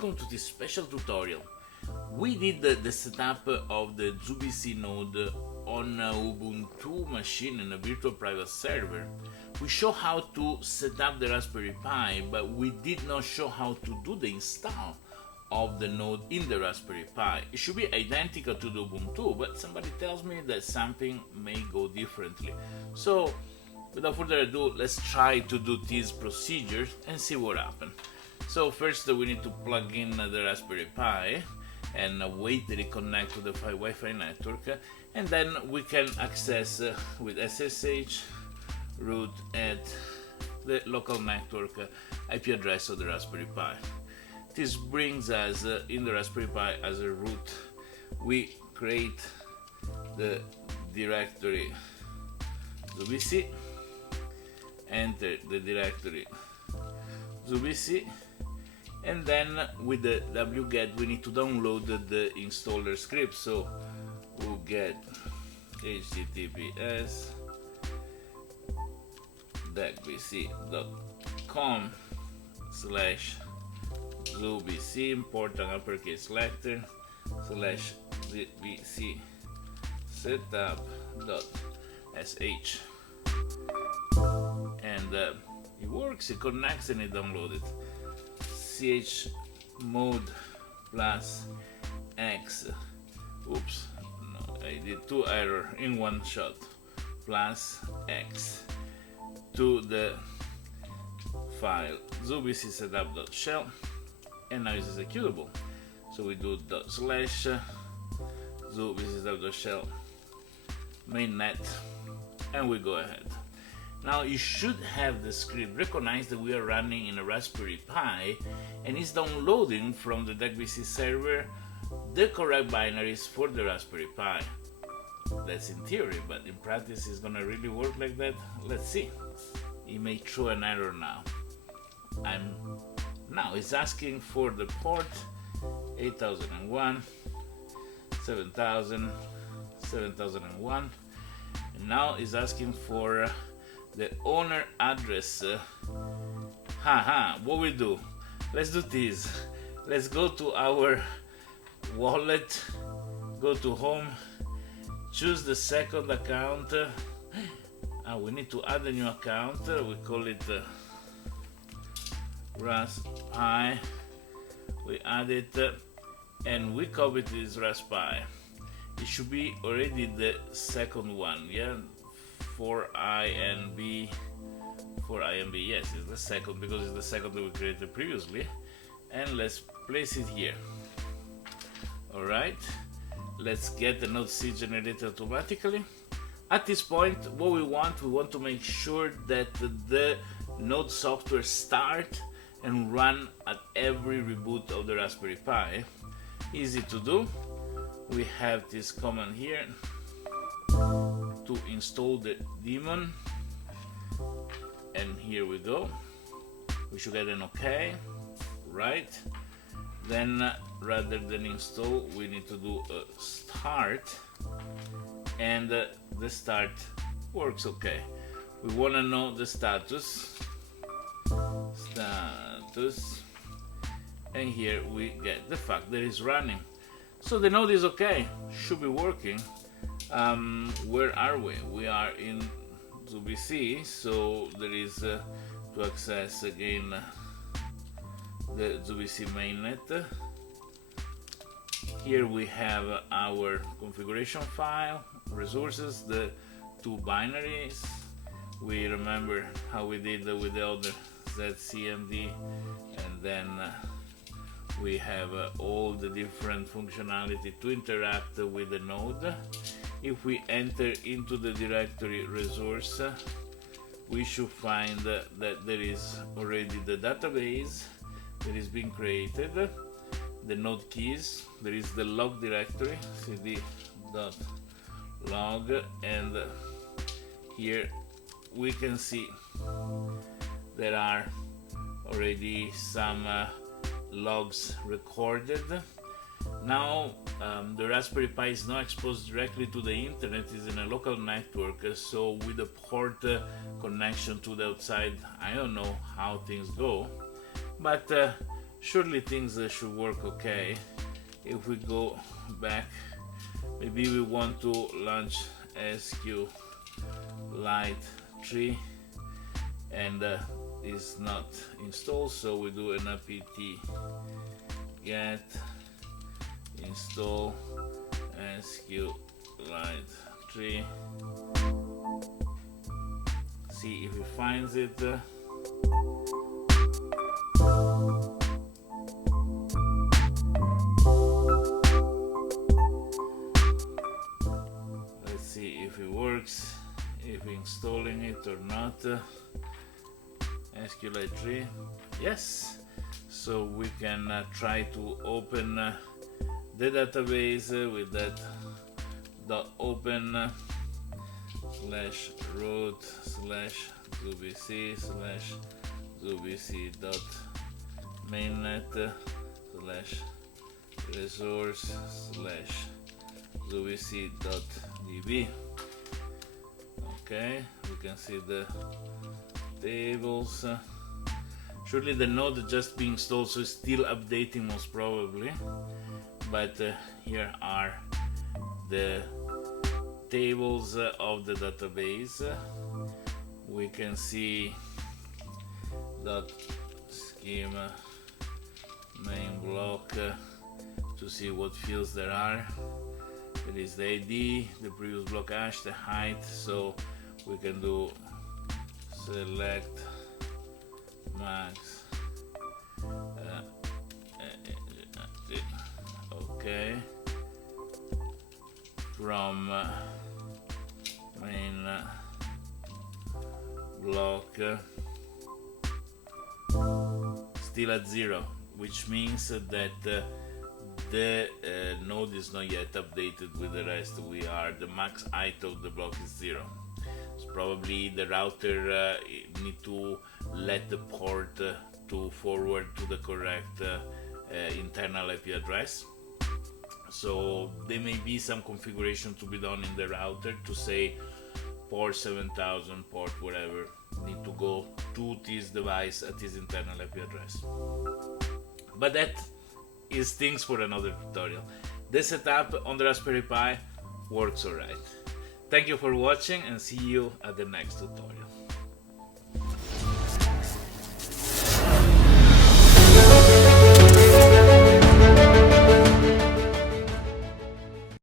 welcome to this special tutorial. We did the setup of the ZooBC node on a Ubuntu machine in a virtual private server. We show how to set up the Raspberry Pi, but we did not show how to do the install of the node in the Raspberry Pi. It should be identical to the Ubuntu, but somebody tells me that something may go differently. So without further ado, let's try to do these procedures and see what happens. So first we need to plug in the Raspberry Pi and wait that it connects to the Wi-Fi network, and then we can access with SSH root at the local network IP address of the Raspberry Pi. This brings us in the Raspberry Pi as a root. We create the directory ZooBC, enter the directory ZooBC, and then with the wget we need to download the installer script. So we'll get https decbc.com/ZooBC, important uppercase letter, /ZooBC setup.sh, and it works, it connects and it downloads it. chmod plus x, oops, no, I did two errors in one shot, plus x to the file ZooBC setup.shell, and now it's executable. So we do /ZooBC setup.shell mainnet, and we go ahead. Now you should have the script recognize that we are running in a Raspberry Pi and is downloading from the DecBC server the correct binaries for the Raspberry Pi. That's in theory, but in practice it's gonna really work like that. Let's see. It may throw an error now. Now it's asking for the port 8001, 7000, 7001, and now it's asking for the owner address. What we do? Let's do this. Let's go to our wallet, go to home, choose the second account. We need to add a new account. We call it RasPi. We add it and we copy this RasPi. It should be already the second one, yeah? For INB, yes, it's the second because it's the second that we created previously. And let's place it here. Alright, let's get the node C generated automatically. At this point, what we want to make sure that the node software start and run at every reboot of the Raspberry Pi. Easy to do. We have this command here to install the daemon, and here we go. We should get an OK, right? Then rather than install, we need to do a start, and the start works okay. We want to know the status, and here we get the fact that it's running. So the node is okay, should be working. Where are we? We are in ZooBC, so there is to access again the ZooBC mainnet. Here we have our configuration file, resources, the two binaries. We remember how we did with the other ZCMD, and then we have all the different functionality to interact with the node. If we enter into the directory resource, we should find that there is already the database that is being created, the node keys, there is the log directory, cd.log, and here we can see there are already some logs recorded. Now the Raspberry Pi is not exposed directly to the internet, it's in a local network, so with a port connection to the outside, I don't know how things go, but Surely things should work okay. If we go back, maybe we want to launch SQLite 3 and is not installed, so we do an apt get install SQLite 3. See if it finds it. Let's see if it works, if we're installing it or not. SQLite 3, yes. So we can try to open the database with that .open slash root slash ZooBC slash ZooBC dot mainnet slash resource slash ZooBC dot db. Okay, we can see the tables. Surely the node just being installed, so it's still updating most probably. But here are the tables of the database. We can see dot schema main block to see what fields there are. There is the ID, the previous block hash, the height, so we can do select max. Okay, from main block still at 0, which means that the node is not yet updated with the rest. The max height of the block is 0. So probably the router need to let the port to forward to the correct internal IP address. So there may be some configuration to be done in the router to say port 7000, port whatever, need to go to this device at this internal IP address. But that is things for another tutorial. The setup on the Raspberry Pi works alright. Thank you for watching and see you at the next tutorial.